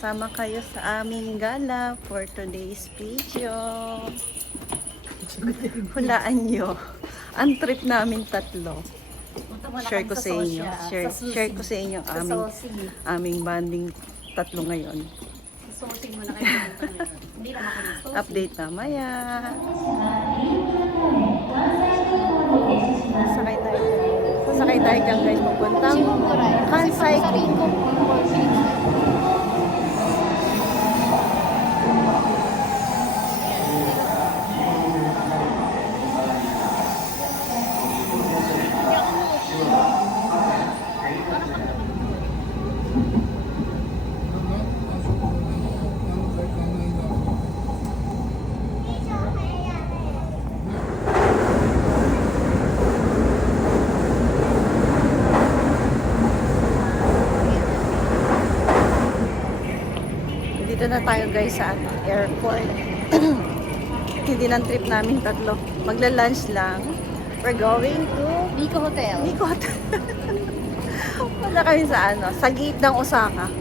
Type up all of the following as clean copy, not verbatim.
Kasama kayo sa aming gala for today's video. Hulaan nyo. Ang trip namin tatlo. Share ko sa inyo. Share ko sa inyo aming banding tatlo ngayon. Sosing mo na kayo. Hindi na makinig. Update mamaya. Sasakay tayo dyan guys. Papuntang Kansai. Dito na tayo guys sa airport. Hindi ng trip namin tatlo. Magla-lunch lang. We're going to Nico Hotel. Nico Hotel. Wala kami sa sa gate ng Osaka.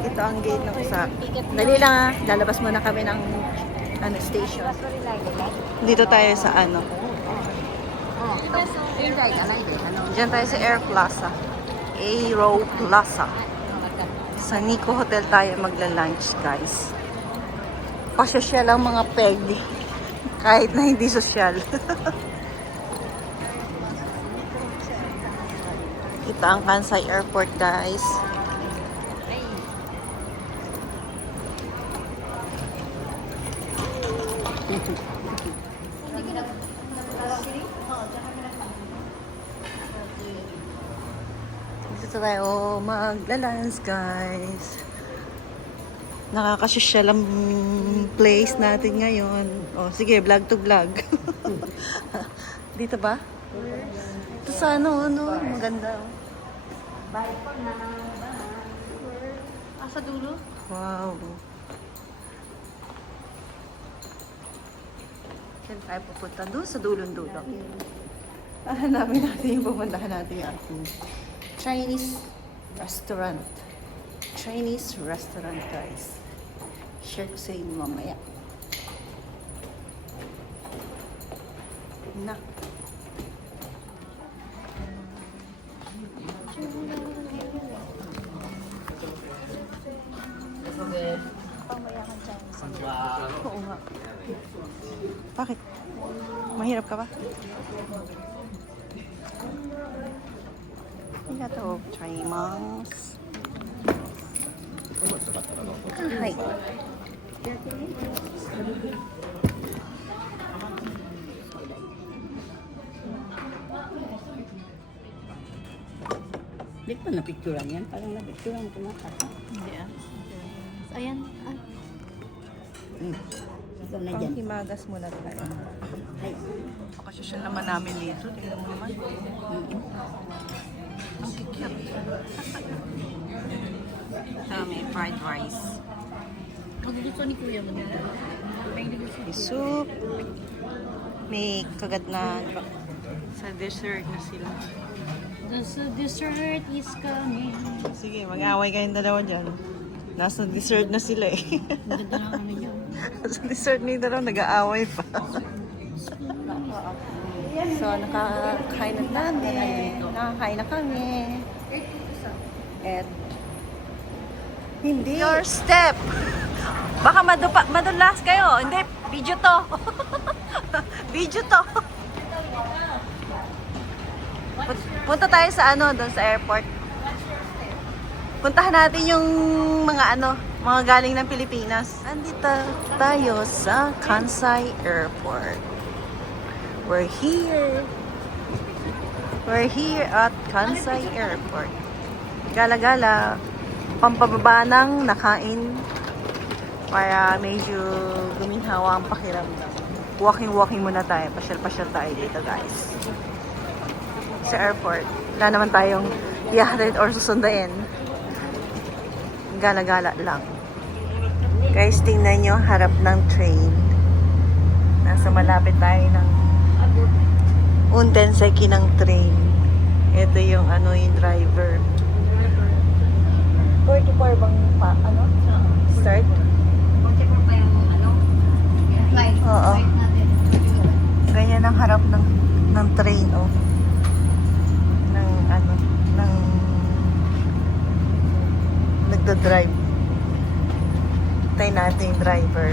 Ito ang gate ng Osaka. Dali lang lalabas muna kami ng station. Dito tayo sa Diyan tayo sa Air Plaza. Aero Plaza. Sa Nico Hotel tayo magla-lunch, guys. Pasosyal ang mga peg. Kahit na hindi sosyal. Kita ang Kansai Airport, guys. Dito tayo maglalans guys. Nakakasosyal ang place natin ngayon. O sige, vlog to vlog. Dito ba? Ito sa maganda. Sa dulo? Wow. Saan tayo pupunta? Doon sa dulong-dulo. Hanapin natin yung pupuntahan natin yung ating Chinese restaurant. Chinese restaurant, guys. Share ko sa inyo mamaya. Na. Oo nga. Bakit? Mahirap ka ba? Arigatou gozaimasu. Hi. Hindi pa na-picturean yan. Parang na-picturean ko na kata. Hindi Ayan. Ito na dyan. Himagas muna tayo. Ay. Pakasosyal naman namin dito. Tingnan mo naman. Ang kikiyat. May fried rice. Magugusto ni Kuya mo nito. May gusto. May soup. May kagat na sa dessert na sila. The dessert is coming. Sige, mag-away kayong dalawa dyan. Nasa dessert na sila eh. Ang ganda ng ano yun. Sa dessert ni dalawa, nag-aaway pa. So, nakakain na kami. At hindi. Your step! Baka madulas kayo. Hindi, video to. Video to. Punta tayo sa doon sa airport. Puntahan natin yung mga mga galing ng Pilipinas. Andito tayo sa Kansai Airport. We're here at Kansai Airport. Gala-gala, pampababa ng nakain para medyo guminhawa ang pakiramdam. Walking muna tayo. Pasyal tayo dito, guys. Sa airport. Wala naman tayong ihahatid or susundain. Gala-gala lang. Guys, tingnan nyo harap ng train. Nasa malapit tayo ng Untenseki ng train. Ito yung yung driver. 44 bang ano? Start? Kung check mo pa yung ano, yung flight. Oo. Flight natin. Ganyan ang harap ng train, oh. Ng ano, ng nagda-drive. Tayo natin yung driver.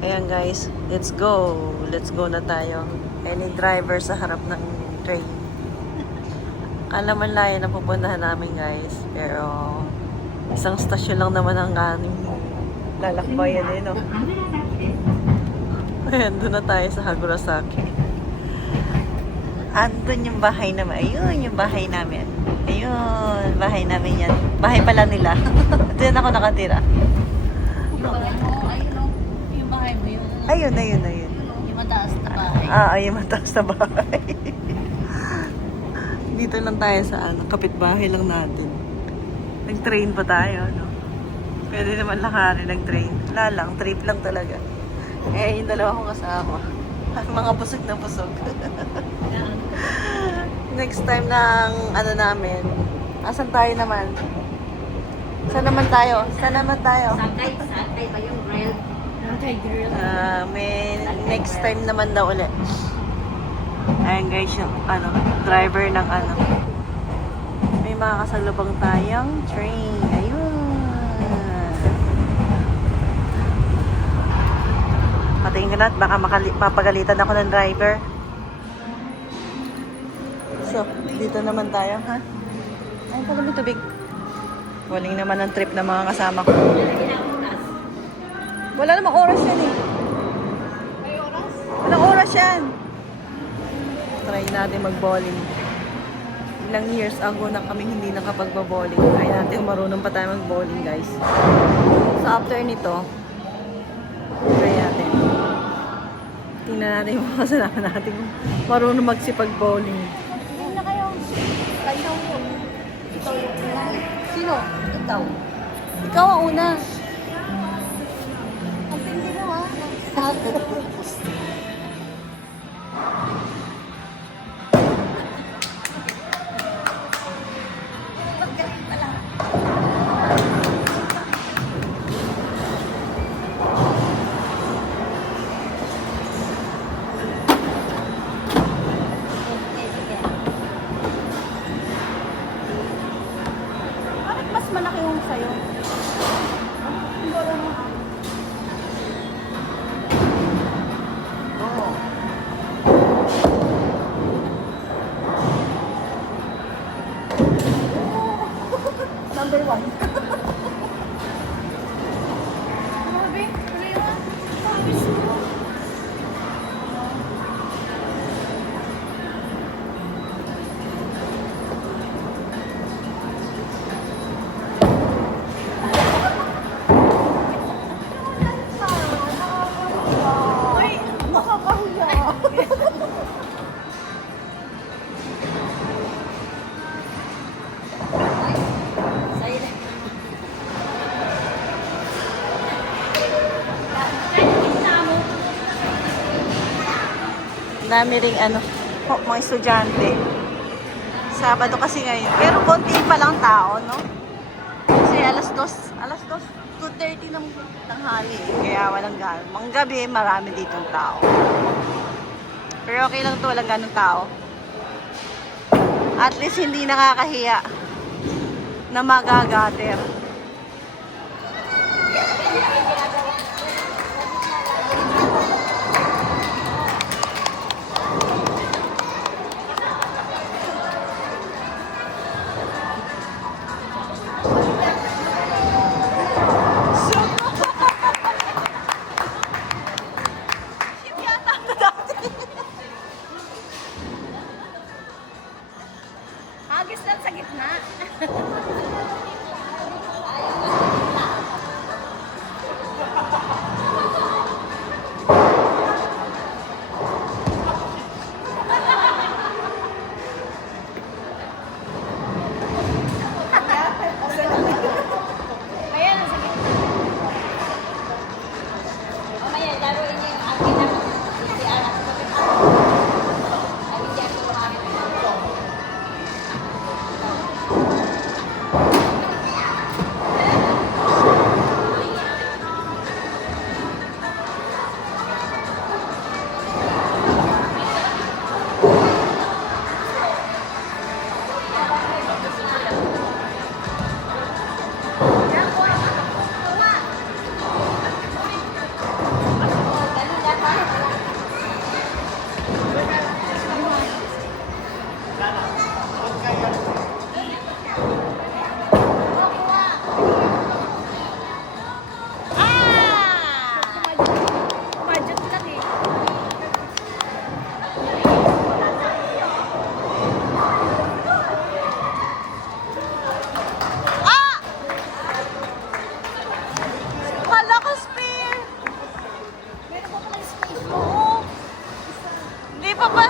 Ayan guys, let's go. Let's go na tayo. Any driver sa harap ng train. Kala man layo na pupuntahan namin guys. Pero isang stasyon lang naman ang aming lalakbayan eh, no? Ayan, doon na tayo sa Hagurasaki. Andun yung bahay naman. Ayun, yung bahay namin. Ayun, bahay namin yan. Bahay pala nila. Diyan ako nakatira. Ayun o. Yung bahay mo yun. Ayun. Yung mataas na bahay. Ayun, mataas na bahay. Dito lang tayo sa kapitbahay lang natin. Nag-train pa tayo, no? Pwede naman lakarin ng train. Wala lang, trip lang talaga. Eh, yung dalawa kong kasama. Mga busog na busog. Next time ng namin. Asan tayo naman? Saan naman tayo? Sakay ba yung grill? Okay, girl. May next time naman daw ulit. Ayan guys, yung driver ng may mga kasalubong tayong train. Ayun. Patingin ka na at baka mapagalitan ako ng driver. So, dito naman tayo, ha? Ay, pala may tubig. Waling naman ang trip ng mga kasama ko. Wala namang oras yan eh. May oras? Walang oras yan. Try natin mag-bowling. Ilang years ago na kami hindi nakapag-bowling. Try natin kung marunong pa tayo mag-bowling, guys. So, after nito, try natin. Tingnan natin yung mga kasalanan natin kung marunong magsipag-bowling. Hindi na kayo. Kayo yun. Ikaw yung pinali. Sino? Ikaw. Ikaw ang una. Ang pindi mo ha. Bakit mas malaki yung sa'yo? Oo. Number 1. Grabe. Kuya. Pawis mo. Ay, nakakahiya. Silent. Dami ring mga estudyante. Sabado kasi ngayon. Pero konti pa lang tao, no? Kasi alas 2:30 ng tanghali. Kaya walang gano'n. Mga gabi, marami ditong tao. Pero okay lang to, walang ganong tao. At least hindi nakakahiya na magagater. Agis lang sa gitna. pa ba?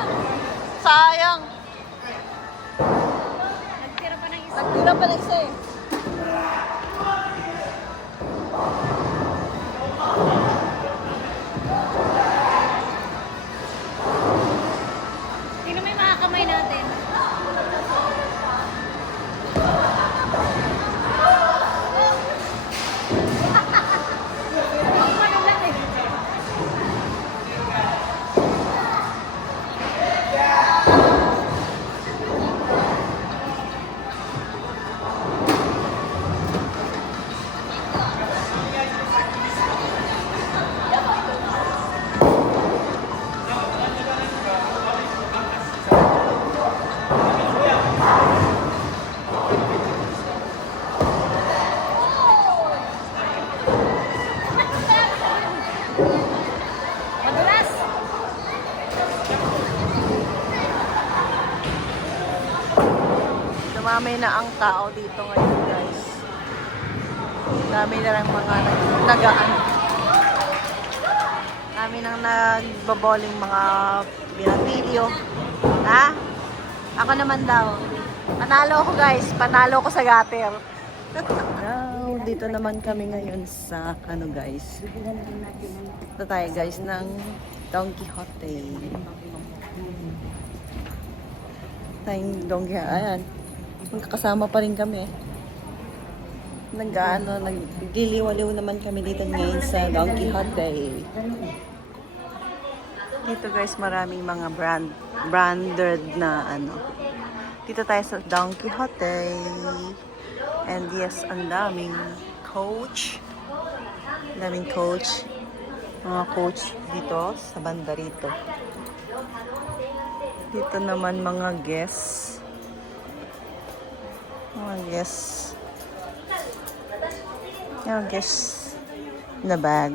Sayang. Nagtira pa ng isa. Nagtira pa ng isa eh. Sino may mga kamay natin? Ang manulat eh. Madulas! Dumami na ang tao dito ngayon, guys. Dami na lang mga nagaan. Dami nang nagbaboling mga binatilyo. Ha? Ako naman daw. Panalo ko, guys. Panalo ko sa gutter. Now, dito naman kami ngayon sa ano, guys. Ito tayo, guys, ng Don Quixote. Tayong Don Quixote. Ayan. Magkakasama pa rin kami. Nagdiliwaliw naman kami dito ngayon sa Don Quixote. Dito, guys, maraming mga branded na ano. Dito tayo sa Don Quixote. And yes, ang daming coach. Ang daming coach. Mga coach dito sa banda rito. Dito naman mga guests. Mga guests. Yung guests na bag.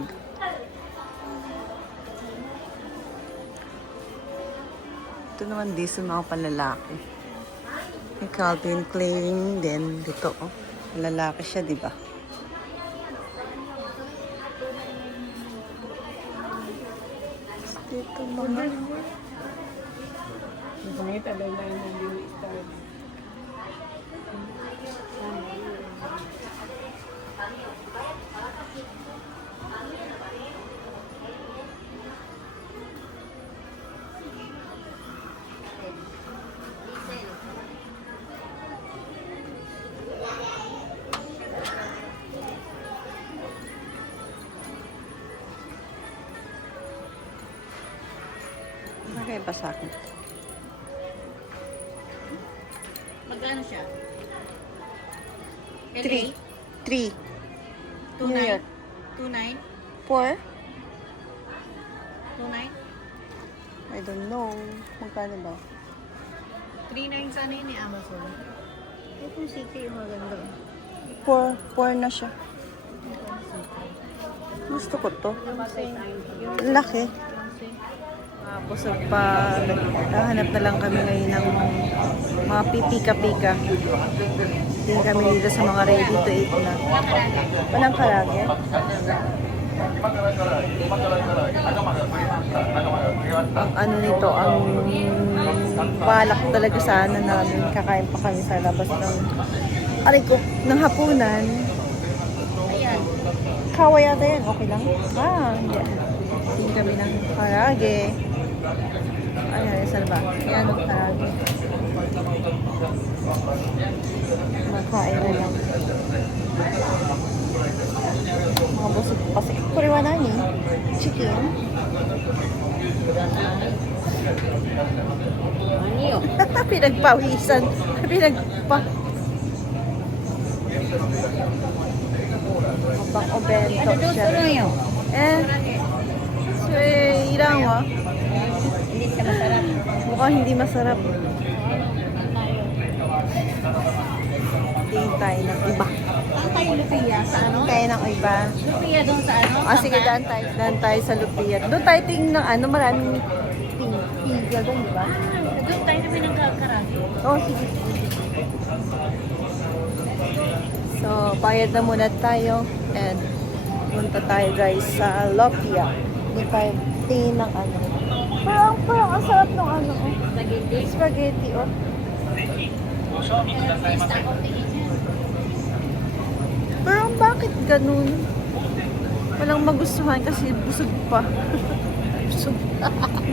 Ito naman dito mga panlalaki. May Calvin Klein din dito. Oh. Lalaki siya, di ba? Dito mga... Kaya pa sa akin. Magkano siya? 3. 3. 2.9? 2.9? 4? 2.9? I don't know. Magkano ba? 3.9 sana yun ni Amazon. Itong CK yung maganda. 4 na siya. Gusto ko to. Laki. Tapos naghahanap na lang kami ngayon ng mga pipika-pika. Hindi kami dito sa mga ready to eat na. Walang karage. Ang ano nito, ang balak talaga sana namin. Kakain pa kami sa labas ng aray ko, ng hapunan. Ayan. Kaway yata yan. Okay lang? Hindi. Hindi kami ng karage. Ayan, isa ba? Ayan, ng karage. Makain na lang. Mga busog kasi. Kuriwa na ni. Chicken. Ano Pinagpawisan. Abang obento siya. yun? So, ilang wa? Hindi siya masarap. Mukhang hindi masarap. Tingin tayo ng iba. Saan tayo Lupiya? Sa ano? Tayo ng iba. Lupiya doon sa ano? Sige, daan tayo sa Lupia. Doon tayo tingin ng ano, maraming tigil doon, di ba? Doon tayo kami ng karami. Oo, sige. So, bayad na muna tayo and punta tayo guys sa Lopia. Doon tayo patingin ng ano. Parang ang sarap ng ano, oh. Spaghetti, oh. Pero bakit ganun? Walang magustuhan kasi busog pa. Busog.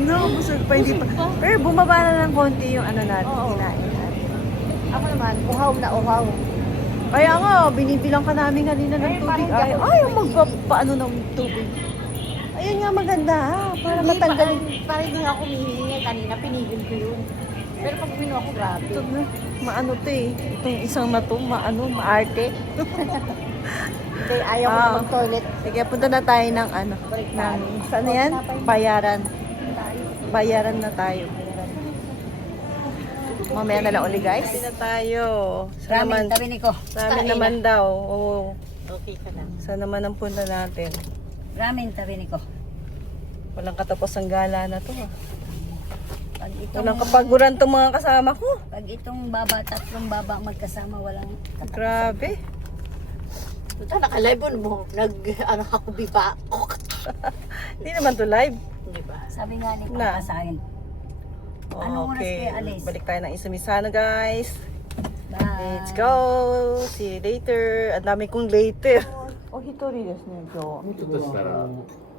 No, busog pa, hindi pa. Pero bumaba na ng konti yung ano natin, kinain natin. Ako naman, uhaw na uhaw. Kaya nga, binibilang ka namin kanina ng tubig. Ayaw magpapaano ng tubig. Ayun nga maganda, ha? Para matanggal. Parang hindi nga ako humihingi kanina, pinigil ko yun. Pero pag binuha ko, grabe. Ito na, maano to eh. Itong isang na to, maarte. Hindi, ayaw ko Ah. na mag-toilet. Sige, punta na tayo ng ano, ng, saan na yan? Bayaran. Bayaran na tayo. Mamaya na lang uli guys. Sabi na tayo. Sa naman, tabi ni ko. sa amin naman daw. Oo. Okay ka na. Saan naman ang punta natin? Ramen tabi ni ko. Walang katapos ang gala na to. Ah. Pag itong, Walang kapaguran tong mga kasama ko. pag itong baba, tatlong baba magkasama, walang Grabe. Ito, naka-live mo. Ano ako, biba. Hindi naman to live. Di ba? Sabi nga ni Na. Papa sa akin. Oh, Anong oras kayo alis? Balik tayo ng Isamisano guys. Bye. Let's go. See you later. Ang dami kong later. Oh, hitori desu ne, kyo. ちょっとしたら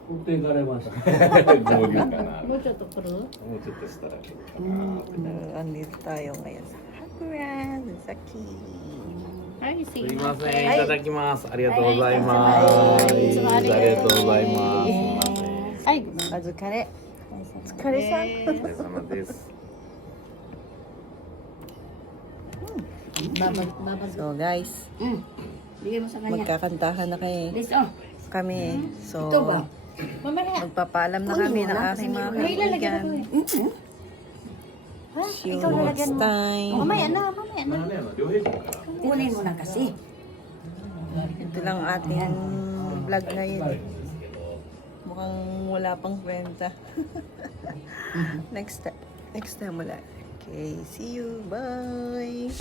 運転がれました。合流かな。もうちょっと来るもうちょっとしたら来るかな。 Andito tayo ngayon sa Hakura, Saki. はい、すすいません、いただきます。ありがとうございます。はいいつもありがとうありがとうございます。すいません。はい。お疲れ。お疲れさん。お疲れ様です。 So guys, Bigay mo sa kanya. magkakantahan na Please, oh. kami. So, Ito ba? Mamaya. magpapaalam na kami ng aking mga kaibigan. See you next time. Mamaya na, mamaya na. ね、両陛下から。 Kunin mo na kasi. Ito lang ating vlog ngayon. Mukhang wala pang kwenta. Next time ulit. Okay, see you. Bye.